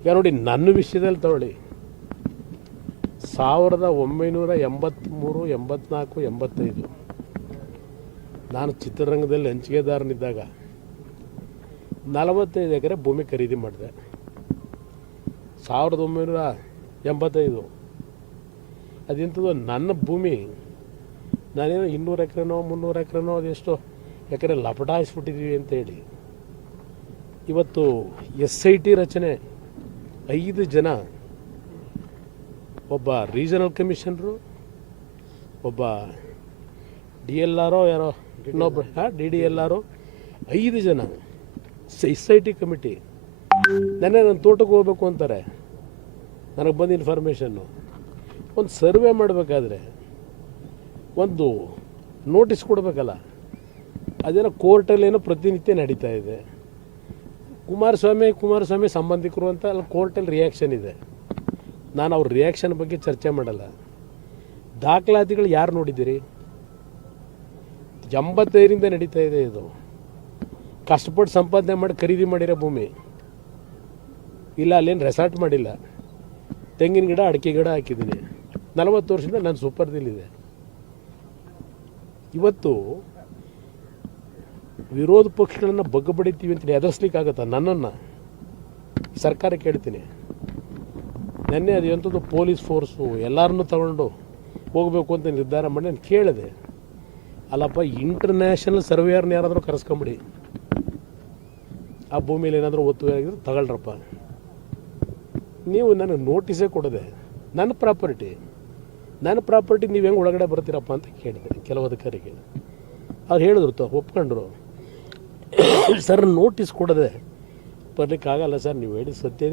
ಈಗ ನೋಡಿ, ನನ್ನ ವಿಷಯದಲ್ಲಿ ತಗೊಳ್ಳಿ. ಸಾವಿರದ ಒಂಬೈನೂರ ಎಂಬತ್ತ್ಮೂರು ಎಂಬತ್ನಾಲ್ಕು, ಎಂಬತ್ತೈದು. ನಾನು ಚಿತ್ರರಂಗದಲ್ಲಿ ಹಂಚಿಕೆದಾರನಿದ್ದಾಗ ನಲವತ್ತೈದು ಎಕರೆ ಭೂಮಿ ಖರೀದಿ ಮಾಡಿದೆ. ಸಾವಿರದ ಒಂಬೈನೂರ ಎಂಬತ್ತೈದು. ಅದಿಂಥದ್ದು ನನ್ನ ಭೂಮಿ. ನಾನೇನು ಇನ್ನೂರು ಎಕರೆನೋ, ಮುನ್ನೂರು ಎಕರೆನೋ, ಅದೆಷ್ಟೋ ಎಕರೆ ಲಪಟಾಯಿಸ್ಬಿಟ್ಟಿದ್ದೀವಿ ಅಂತ ಹೇಳಿ. ಇವತ್ತು ಎಸ್ ಐ ಟಿ ರಚನೆ ಐದು ಜನ, ಒಬ್ಬ ರೀಜನಲ್ ಕಮಿಷನರು, ಒಬ್ಬ ಡಿ ಎಲ್ ಆರೋ ಯಾರೋ ಇನ್ನೊಬ್ಬ ಡಿ ಡಿ ಎಲ್ ಆರೋ ಐದು ಜನ ಸೊಸೈಟಿ ಕಮಿಟಿ. ನೆನ್ನೆ ನನ್ನ ತೋಟಕ್ಕೆ ಹೋಗ್ಬೇಕು ಅಂತಾರೆ. ನನಗೆ ಬಂದ ಇನ್ಫಾರ್ಮೇಷನ್ನು. ಒಂದು ಸರ್ವೆ ಮಾಡಬೇಕಾದ್ರೆ ಒಂದು ನೋಟಿಸ್ ಕೊಡಬೇಕಲ್ಲ. ಅದೇನೋ ಕೋರ್ಟಲ್ಲೇನೋ ಪ್ರತಿನಿತ್ಯ ನಡೀತಾ ಇದೆ. ಕುಮಾರಸ್ವಾಮಿ ಕುಮಾರಸ್ವಾಮಿ ಸಂಬಂಧಿಕರು ಅಂತ ಅಲ್ಲಿ ಕೋರ್ಟಲ್ಲಿ ರಿಯಾಕ್ಷನ್ ಇದೆ. ನಾನು ಅವ್ರ ರಿಯಾಕ್ಷನ್ ಬಗ್ಗೆ ಚರ್ಚೆ ಮಾಡಲ್ಲ. ದಾಖಲಾತಿಗಳು ಯಾರು ನೋಡಿದ್ದೀರಿ? ಎಂಬತ್ತೈದರಿಂದ ನಡೀತಾ ಇದೆ ಇದು. ಕಷ್ಟಪಟ್ಟು ಸಂಪಾದನೆ ಮಾಡಿ ಖರೀದಿ ಮಾಡಿರೋ ಭೂಮಿ. ಇಲ್ಲ, ಅಲ್ಲೇನು ರೆಸಾರ್ಟ್ ಮಾಡಿಲ್ಲ. ತೆಂಗಿನ ಗಿಡ, ಅಡಿಕೆ ಗಿಡ ಹಾಕಿದ್ದೀನಿ. ನಲವತ್ತು ವರ್ಷದಿಂದ ನಾನು ಸೂಪರ್ದಿಲ್ಲಿದೆ ಇವತ್ತು ವಿರೋಧ ಪಕ್ಷಗಳನ್ನ ಬಗ್ಗಬಡಿತೀವಿ ಅಂತ ಎದುರಿಸ್ಲಿಕ್ಕಾಗತ್ತಾ ನನ್ನನ್ನು? ಸರ್ಕಾರ ಕೇಳ್ತೀನಿ. ನೆನ್ನೆ ಅದು ಎಂಥದ್ದು ಪೊಲೀಸ್ ಫೋರ್ಸು ಎಲ್ಲರನ್ನೂ ತಗೊಂಡು ಹೋಗಬೇಕು ಅಂತ ನಿರ್ಧಾರ ಮಾಡಿ ನಾನು ಕೇಳಿದೆ. ಅಲ್ಲಪ್ಪ ಇಂಟರ್ನ್ಯಾಷನಲ್ ಸರ್ವೇಯರ್ನ ಯಾರಾದರೂ ಕರೆಸ್ಕೊಂಬಿಡಿ. ಆ ಭೂಮಿಯಲ್ಲಿ ಏನಾದರೂ ಒತ್ತು ಆಗಿದ್ರೆ ತಗೊಳ್ರಪ್ಪ. ನೀವು ನನಗೆ ನೋಟಿಸೇ ಕೊಡದೆ, ನನ್ನ ಪ್ರಾಪರ್ಟಿ ನನ್ನ ಪ್ರಾಪರ್ಟಿ ನೀವು ಹೆಂಗೆ ಒಳಗಡೆ ಬರ್ತೀರಪ್ಪ ಅಂತ ಕೇಳಿದೆ ಕೆಲವು ಅಧಿಕಾರಿಗೆ ಅವ್ರು ಹೇಳಿದ್ರು, ತ, ಒಪ್ಕೊಂಡ್ರು. ಸರ್ ನೋಟಿಸ್ ಕೊಡದೆ ಬರ್ಲಿಕ್ಕಾಗಲ್ಲ ಸರ್ ನೀವು ಹೇಳಿ ಸತ್ಯ